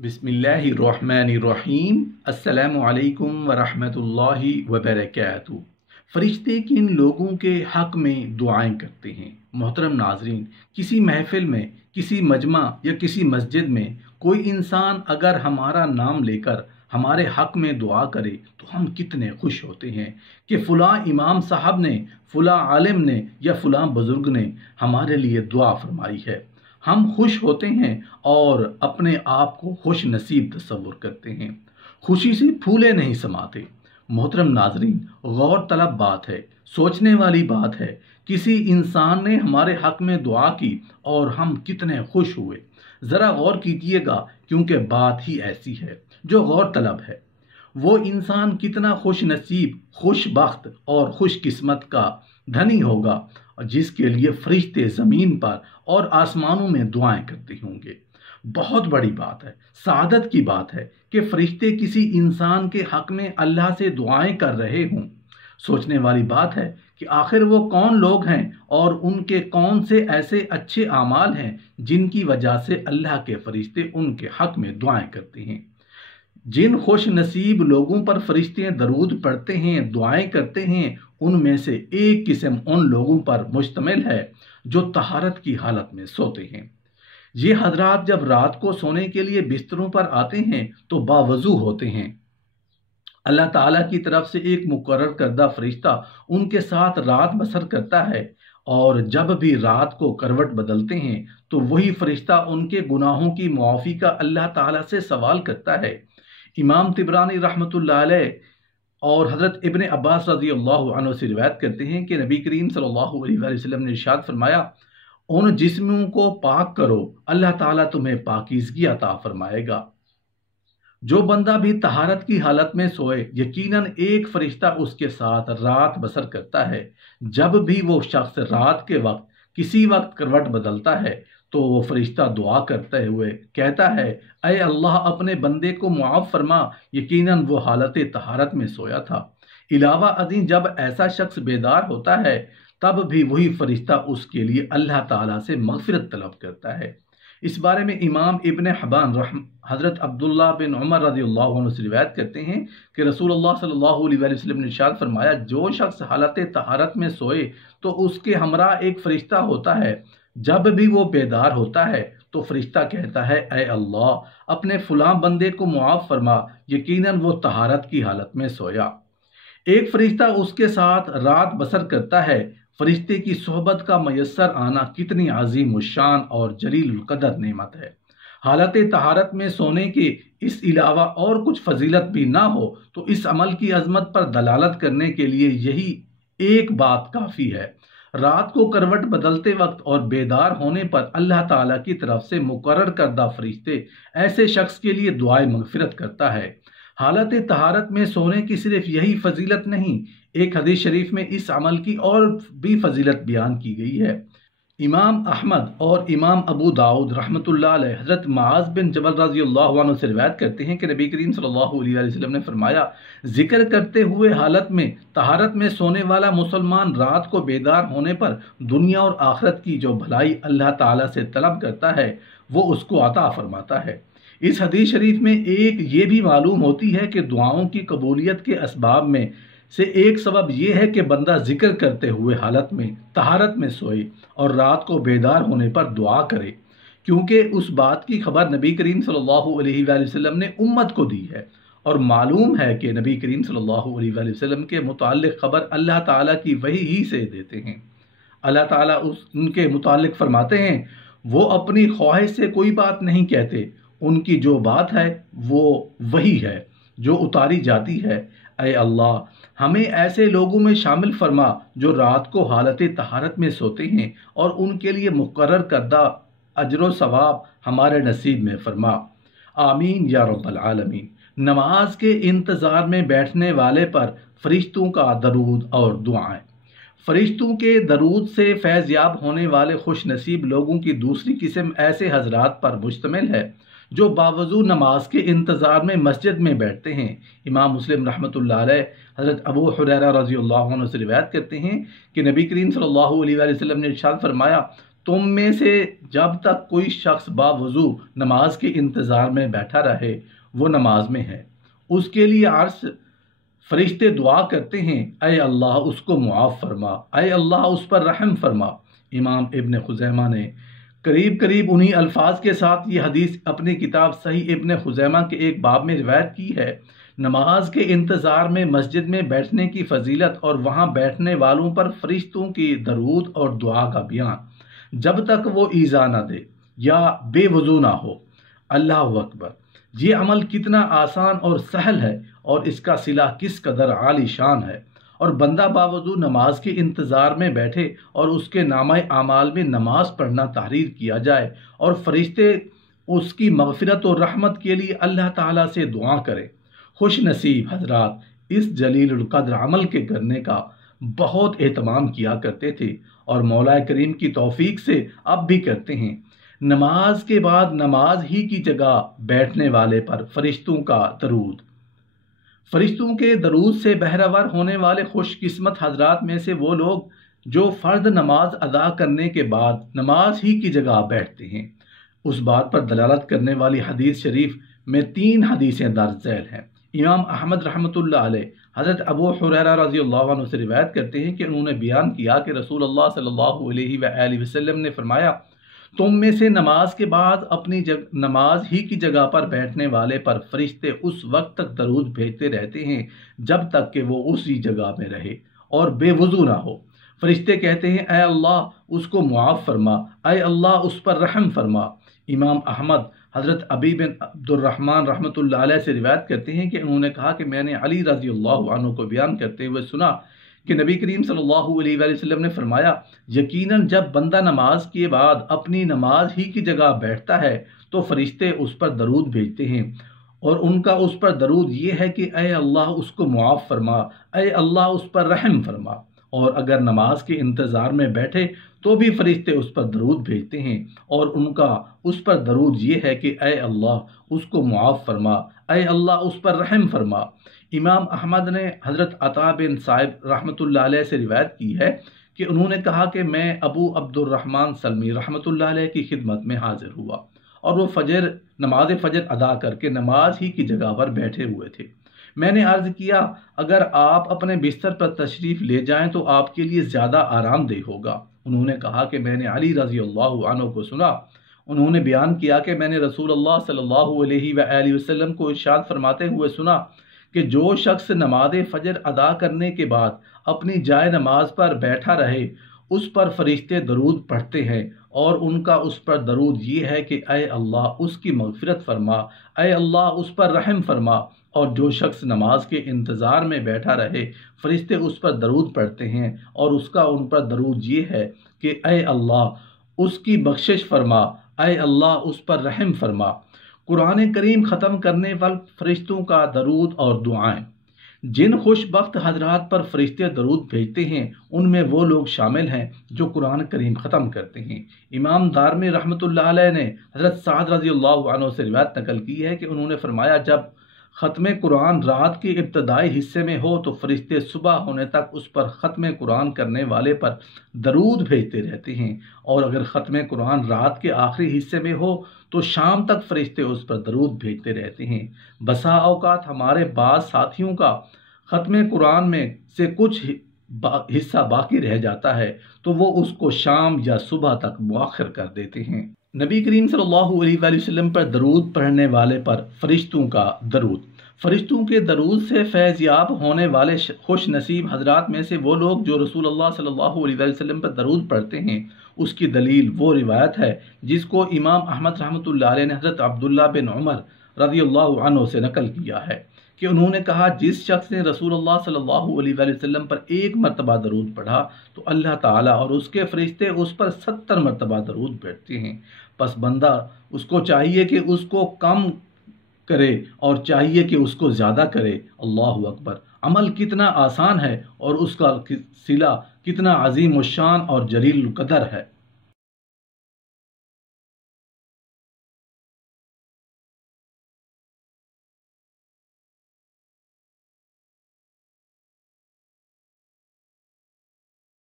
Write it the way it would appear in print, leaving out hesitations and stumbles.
बिस्मिल्लाहिर्रहमानिर्रहीम। अस्सलामु अलैकुम वरहमतुल्लाहि वबरकातुहू। फरिश्ते किन लोगों के हक़ में दुआएं करते हैं। मोहतरम नाज़रीन, किसी महफिल में, किसी मजमा या किसी मस्जिद में कोई इंसान अगर हमारा नाम लेकर हमारे हक़ में दुआ करे तो हम कितने खुश होते हैं कि फ़लाँ इमाम साहब ने, फ़लाँ आलिम ने या फ़लाँ बुज़ुर्ग ने हमारे लिए दुआ फरमाई है। हम खुश होते हैं और अपने आप को खुश नसीब तस्वुर करते हैं। खुशी से फूले नहीं समाते। मोहतरम नाजरीन, गौर तलब बात है, सोचने वाली बात है। किसी इंसान ने हमारे हक में दुआ की और हम कितने खुश हुए। ज़रा गौर कीजिएगा, क्योंकि बात ही ऐसी है जो गौर तलब है। वो इंसान कितना खुश नसीब, खुश बख्त और खुश किस्मत का धनी होगा जिसके लिए फरिश्ते ज़मीन पर और आसमानों में दुआएं करते होंगे। बहुत बड़ी बात है, सादत की बात है कि फरिश्ते किसी इंसान के हक में अल्लाह से दुआएं कर रहे हों। सोचने वाली बात है कि आखिर वो कौन लोग हैं और उनके कौन से ऐसे अच्छे आमाल हैं जिनकी वजह से अल्लाह के फरिश्ते उनके हक में दुआएं करते हैं। जिन खुश नसीब लोगों पर फरिश्ते दरूद पढ़ते हैं, दुआएं करते हैं, उनमें से एक किस्म उन लोगों पर मुश्तमिल है जो तहारत की हालत में सोते हैं। ये हजरात जब रात को सोने के लिए बिस्तरों पर आते हैं तो बावजू होते हैं। अल्लाह ताला की तरफ से एक मुकर्रर करदा फरिश्ता उनके साथ रात बसर करता है, और जब भी रात को करवट बदलते हैं तो वही फरिश्ता उनके गुनाहों की मुआफ़ी का अल्लाह ताला से सवाल करता है। इमाम तिबरानी रहमतुल्लाह अलैह और हज़रत इब्ने अब्बास रज़ी अल्लाहु अन्हु से रिवायत करते हैं कि नबी करीम सल्लल्लाहु अलैहि वसल्लम ने इरशाद फरमाया, उन जिस्मों को पाक करो, अल्लाह ताला तुम्हें पाकीज़गी अता फरमाएगा। जो बंदा भी तहारत की हालत में सोए, यकीनन एक फरिश्ता उसके साथ रात बसर करता है। जब भी वो शख्स रात के वक्त किसी वक्त करवट बदलता है तो वो फरिश्ता दुआ करते हुए कहता है, ऐ अल्लाह अपने बंदे को मुआफ़ फरमा, यकीनन वो हालत तहारत में सोया था। इलावा अज़ीं जब ऐसा शख्स बेदार होता है तब भी वही फरिश्ता उसके लिए अल्लाह ताला से मग़फ़िरत तलब करता है। इस बारे में इमाम इब्न हिब्बान हज़रत अब्दुल्लाह बिन उमर रज़ियल्लाहु अन्हु से रिवायत करते हैं कि रसूलुल्लाह सल्लल्लाहु अलैहि वसल्लम ने इरशाद फरमाया, जो शख्स हालत तहारत में सोए तो उसके हमरा एक फरिश्ता होता है। जब भी वो बेदार होता है तो फरिश्ता कहता है, ऐ अल्लाह अपने फलां बंदे को मुआफ़ फरमा, यकीनन वो तहारत की हालत में सोया। एक फरिश्ता उसके साथ रात बसर करता है। फरिश्ते की सोहबत का मयस्सर आना कितनी अजीम शान और जलील कदर नेमत है। हालत तहारत में सोने के इस अलावा और कुछ फजीलत भी ना हो तो इस अमल की अजमत पर दलालत करने के लिए यही एक बात काफ़ी है। रात को करवट बदलते वक्त और बेदार होने पर अल्लाह ताला की तरफ से मुकर्रर करदा फरिश्ते ऐसे शख्स के लिए दुआए मगफिरत करता है। हालत तहारत में सोने की सिर्फ यही फजीलत नहीं, एक हदीस शरीफ में इस अमल की और भी फजीलत बयान की गई है। इमाम अहमद और इमाम अबू दाऊद रहमतुल्लाह अलैह हज़रत मुआज़ बिन जबल रज़ियल्लाहु अन्हु से रिवायत करते हैं कि नबी करीम सल्लल्लाहु अलैहि वसल्लम ने फरमाया, जिक्र करते हुए हालत में तहारत में सोने वाला मुसलमान रात को बेदार होने पर दुनिया और आखिरत की जो भलाई अल्लाह ताला से तलब करता है वो उसको अता फरमाता है। इस हदीस शरीफ में एक ये भी मालूम होती है कि दुआओं की कबूलियत के असबाब में से एक सबब यह है कि बंदा जिक्र करते हुए हालत में तहारत में सोए और रात को बेदार होने पर दुआ करे, क्योंकि उस बात की खबर नबी करीम सल्लल्लाहु अलैहि वसल्लम ने उम्मत को दी है। और मालूम है कि नबी करीम सल्लल्लाहु अलैहि वसल्लम के मुताल्लिक खबर अल्लाह ताला की वही ही से देते हैं। अल्लाह ताला उनके मुताल्लिक फरमाते हैं, वो अपनी ख्वाहिश से कोई बात नहीं कहते, उनकी जो बात है वो वही है जो उतारी जाती है। ऐ अल्लाह हमें ऐसे लोगों में शामिल फरमा जो रात को हालत तहारत में सोते हैं और उनके लिए मुकर्रर करदा अजर सवाब हमारे नसीब में फरमा। आमीन या रब्बल आलमीन। नमाज के इंतज़ार में बैठने वाले पर फरिश्तों का दरूद और दुआएं। फरिश्तों के दरूद से फैज़याब होने वाले खुश नसीब लोगों की दूसरी किस्म ऐसे हजरात पर मुश्तमिल है जो बावजूद नमाज के इंतज़ार में मस्जिद में बैठते हैं। इमाम मुस्लिम रहमतुल्लाह अलैह हज़रत अबू हुरैरा रज़ियल्लाहु अन्हु से रिवायत करते हैं कि नबी करीम सल्लल्लाहु अलैहि वसल्लम ने इरशाद फरमाया, تم میں سے جب تک کوئی شخص باوضو نماز کے انتظار میں بیٹھا رہے وہ نماز میں ہے، اس کے لیے عرش فرشتے دعا کرتے ہیں، اے اللہ اس کو معاف فرما، اے اللہ اس پر رحم فرما۔ امام ابن خزیمہ نے قریب انہی الفاظ کے ساتھ یہ حدیث اپنی کتاب صحیح ابن خزیمہ کے ایک باب میں روایت کی ہے۔ نماز کے انتظار میں مسجد میں بیٹھنے کی فضیلت اور وہاں بیٹھنے والوں پر فرشتوں کی درود اور دعا کا بیان، جب تک وہ ایذا نہ دے یا بے وضو نہ ہو۔ اللہ اکبر! یہ عمل کتنا آسان اور سہل ہے اور اس کا صلہ کس قدر عالی شان ہے، اور بندہ باوضو نماز کے انتظار میں بیٹھے اور اس کے نامہ اعمال میں نماز پڑھنا تحریر کیا جائے اور فرشتے اس کی مغفرت اور رحمت کے لیے اللہ تعالیٰ سے دعا کریں۔ خوش نصیب حضرات اس جلیل القدر عمل کے کرنے کا بہت اہتمام کیا کرتے تھے اور مولا کریم کی توفیق سے اب بھی کرتے ہیں۔ نماز کے بعد نماز ہی کی جگہ بیٹھنے والے پر فرشتوں کا درود۔ فرشتوں کے درود سے بہرور ہونے والے خوش قسمت حضرات میں سے وہ لوگ جو فرض نماز ادا کرنے کے بعد نماز ہی کی جگہ بیٹھتے ہیں۔ اس بات پر دلالت کرنے والی حدیث شریف میں 3 حدیثیں درج ذیل ہیں۔ امام احمد رحمۃ اللہ علیہ حضرت ابو حریرہ رضی اللہ عنہ سے روایت کرتے ہیں کہ انہوں نے بیان کیا کہ رسول اللہ صلی اللہ علیہ وآلہ وسلم نے فرمایا، تم میں سے نماز کے بعد اپنی نماز ہی کی جگہ پر بیٹھنے والے پر فرشتے اس وقت تک درود بھیجتے رہتے ہیں جب تک کہ وہ اسی جگہ میں رہے اور بے وضو نہ ہو۔ فرشتے کہتے ہیں، اے اللہ اس کو معاف فرما، اے اللہ اس پر رحم فرما۔ امام احمد حضرت ابی بن عبد الرحمن رحمۃ اللہ علیہ سے روایت کرتے ہیں کہ انہوں نے کہا کہ میں نے علی رضی اللہ عنہ کو بیان کرتے ہوئے سنا کہ نبی کریم صلی اللہ علیہ وآلہ وسلم نے فرمایا، یقیناً جب بندہ نماز کے بعد اپنی نماز ہی کی جگہ بیٹھتا ہے تو فرشتے اس پر درود بھیجتے ہیں، اور ان کا اس پر درود یہ ہے کہ اے اللہ اس کو معاف فرما، اے اللہ اس پر رحم فرما۔ اور اگر نماز کے انتظار میں بیٹھے تو بھی فرشتے اس پر درود بھیجتے ہیں، اور ان کا اس پر درود یہ ہے کہ اے اللہ اس کو معاف فرما، اے اللہ اس پر رحم فرما۔ امام احمد نے حضرت عطا بن صائب رحمۃ اللہ علیہ سے روایت کی ہے کہ انہوں نے کہا کہ میں ابو عبد الرحمن سلمی رحمۃ اللہ علیہ کی خدمت میں حاضر ہوا اور وہ نماز فجر ادا کر کے نماز ہی کی جگہ پر بیٹھے ہوئے تھے۔ میں نے عرض کیا، اگر آپ اپنے بستر پر تشریف لے جائیں تو آپ کے لیے زیادہ آرام دہ ہوگا۔ انہوں نے کہا کہ میں نے علی رضی اللہ عنہ کو سنا۔ انہوں نے بیان کیا کہ میں نے رسول اللہ صلی اللہ علیہ وآلہ وسلم کو ارشاد فرماتے ہوئے سنا کہ جو شخص نماز فجر ادا کرنے کے بعد اپنی جائے نماز پر بیٹھا رہے اس پر فرشتے درود پڑھتے ہیں، اور ان کا اس پر درود یہ ہے کہ اے اللہ اس کی مغفرت فرما، اے اللہ اس پر رحم فرما۔ اور جو شخص نماز کے انتظار میں بیٹھا رہے فرشتے اس پر درود پڑھتے ہیں، اور اس کا ان پر درود یہ ہے کہ اے اللہ اس کی بخشش فرما، اے اللہ اس پر رحم فرما۔ قرآن کریم ختم کرنے وقت فرشتوں کا درود اور دعائیں۔ جن خوش بخت حضرات پر فرشتے درود بھیجتے ہیں ان میں وہ لوگ شامل ہیں جو قرآن کریم ختم کرتے ہیں۔ امام دارمی رحمۃ اللہ علیہ نے حضرت سعد رضی اللہ عنہ سے روایت نقل کی ہے کہ انہوں نے فرمایا، جب ختم قرآن رات کے ابتدائی حصے میں ہو تو فرشتے صبح ہونے تک اس پر ختم قرآن کرنے والے پر درود بھیجتے رہتے ہیں، اور اگر ختم قرآن رات کے آخری حصے میں ہو تو شام تک فرشتے اس پر درود بھیجتے رہتے ہیں۔ بسا اوقات ہمارے بعض ساتھیوں کا ختم قرآن میں سے کچھ حصہ باقی رہ جاتا ہے تو وہ اس کو شام یا صبح تک مؤخر کر دیتے ہیں۔ نبی کریم صلی اللہ علیہ وآلہ وسلم پر درود پڑھنے والے پر فرشتوں کا درود۔ فرشتوں کے درود سے فیض یاب ہونے والے خوش نصیب حضرات میں سے وہ لوگ جو رسول اللہ صلی اللہ علیہ وآلہ وسلم پر درود پڑھتے ہیں، اس کی دلیل وہ روایت ہے جس کو امام احمد رحمۃ اللہ علیہ نے حضرت عبداللہ بن عمر رضی اللہ عنہ سے نقل کیا ہے کہ انہوں نے کہا، جس شخص نے رسول اللہ صلی اللہ علیہ وآلہ وسلم پر 1 مرتبہ درود پڑھا تو اللہ تعالیٰ اور اس کے فرشتے اس پر 70 مرتبہ درود بھیجتے ہیں۔ پس بندہ اس کو چاہیے کہ اس کو کم کرے اور چاہیے کہ اس کو زیادہ کرے۔ اللہ اکبر! عمل کتنا آسان ہے اور اس کا صلہ کتنا عظیم الشان اور جلیل القدر ہے۔